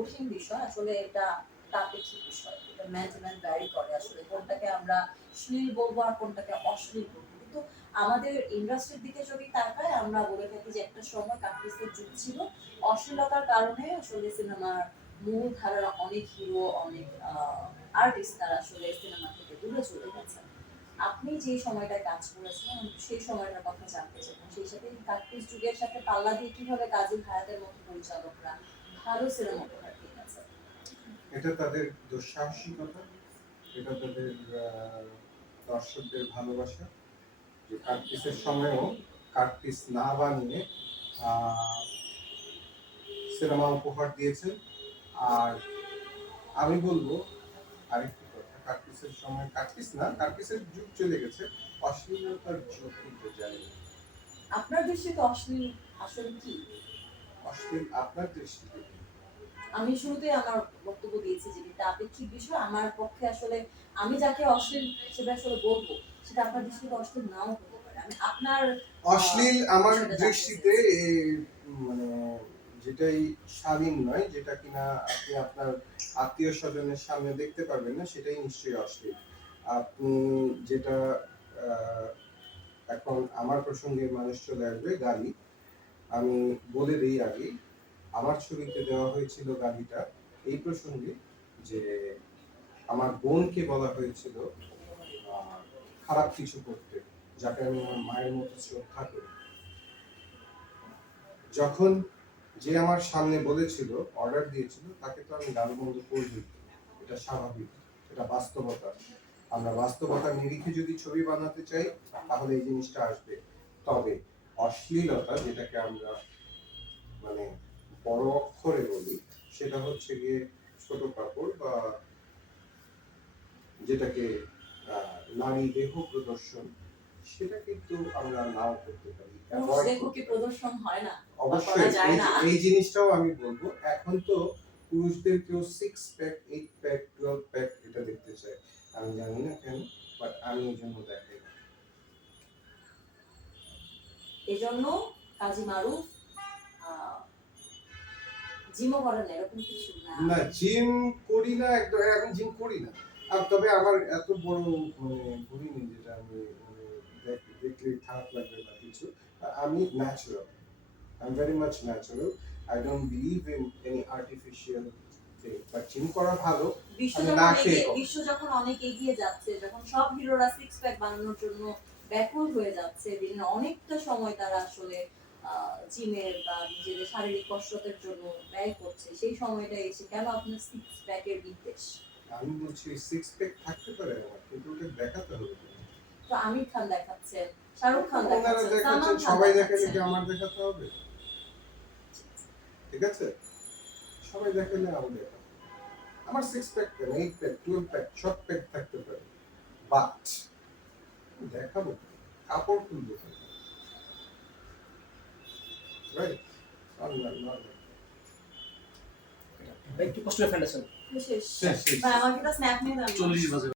কঠিন বিষয়। আসলে এটা তাপেক্ষিক বিষয়। এটা ম্যানেজমেন্ট ভ্যারি করে। আসলে কোনটাকে আমরা শ্লীল বলব আর কোনটাকে অশ্লীল বলব। কিন্তু আমাদের ইন্ডাস্ট্রির দিকে যদি তাকায়, আমরা বলে থাকি যে একটা সময় কাটপিসের যুগ ছিল। অশ্লীলতার কারণে আসলে সিনেমার মূল ধারার অনেক হিরো অনেক আর্টিস্ট তারা আসলে সিনেমা থেকে দূরে চলে গেছেন আপনি যে সময়টায় কাজ করেছেন, সেই সময়টার কথা জানতে চাই সেই সাথে কাকপিস যুগের সাথে পাল্লা দিয়ে কীভাবে কাজী হায়াতের মতো পরিচালকরা ভালো সিনেমা এটা তাদের দুঃসাহসিকতা এটা তাদের দর্শকদের ভালোবাসা। যে কার্টিসের সময়ও কার্টিস না বানিয়ে সিনেমা উপহার দিয়েছেন আর আমি বলব আরেকটি কথা কার্টিসের সময় কার্টিস না কার্টিসের যুগ চলে গেছে। অশ্লীলতার যুগ কিন্তু যায়নি আপনার দৃষ্টিতে অশ্লীল আসলে কি? অশ্লীল আপনার দৃষ্টিতে? আমি শুরুতে আমার বক্তব্য দিয়েছি যে এটা আপেক্ষিক বিষয়। আমার পক্ষে আসলে আমি যাকে অশ্লীল সেটা আসলে বলব সেটা আপনার দৃষ্টিতে অশ্লীল নাও হতে পারে। আমি আপনার অশ্লীল আমার দৃষ্টিতে মানে যেটাই স্বাধীন নয় যেটা কিনা আপনি আপনার আত্মীয় স্বজনের সামনে দেখতে পারবেন না সেটাই নিশ্চয়ই অশ্লীল। আপনি যেটা এখন আমার প্রসঙ্গে মানুষ চলে আসবে গালি আমি বলে দিই আগে আমার ছবিতে দেওয়া হয়েছিল গালিটা এই প্রসঙ্গে যে আমার বোনকে বলা হয়েছিল খারাপ কিছু করতে, যাকে আমি আমার মায়ের মতো শ্রদ্ধা করি। যখন যে আমার সামনে বলেছিল অর্ডার দিয়েছিল, তাকে তো আমি গালমন্দ করবই। এটা স্বাভাবিক, এটা বাস্তবতা। আমরা বাস্তবতার নিরিখে যদি ছবি বানাতে চাই, তাহলে এই জিনিসটা আসবে। তবে অশ্লীলতা, যেটাকে আমরা মানে বড় অক্ষরে বলি সেটা হচ্ছে গিয়ে ছোট কাপড় বা যেটাকে নারী দেহ প্রদর্শন সেটা কিন্তু আমরা নাও করতে পারি। প্রদর্শন হয় না অবশ্যই এই- জিনিসটাও আমি বলব এখন তো পুরুষদের কেউ six pack eight pack twelve pack এটা দেখতে চায় আমি জানি না কেন বাট আমি এই জন্য দেখাই। এজন্য কাজী মারুফ জিমও করেন না, এরকম কিছু না। না জিম করি না একদম আমি জিম করি না। আর তবে আমার এত বড় মানে করিনি যেটা আমি মানে দেখলে খারাপ লাগবে বা কিছু। আমি natural I am very much natural I don't believe in any artificial thing gym করা ভালো বিশ্ব যখন। বিশ্ব অনেক এগিয়ে যাচ্ছে যখন সব হিরোরা সিক্স প্যাক বানানোর জন্য ব্যাকুল হয়ে যাচ্ছে দিনের অনেকটা সময় তারা আসলে জিমের বা নিজেদের শারীরিক কসরতের জন্য ব্যয় করছে সেই সময়টা এসে কেন আপনার সিক্স প্যাকের আমি বলছি সিক্স প্যাক থাকতে পারে আমার কিন্তু দেখাতে হবে তো। আমির খান দেখাচ্ছেন শাহরুখ খান দেখাচ্ছেন সবাই দেখালে কি আমার দেখাতে হবে। ঠিক আছে? সবাই দেখালে হবে। আমার সিক্স প্যাক কেন? Eight pack twelve pack short pack থাকতে পারে। বাট দেখাবো। কাপড় খুলবো রাইট একটু কষ্ট হয়ে ফেলেছেন শেষ শেষ, শেষ। ভাই আমাকে একটা স্ন্যাপ নিয়ে? বাজে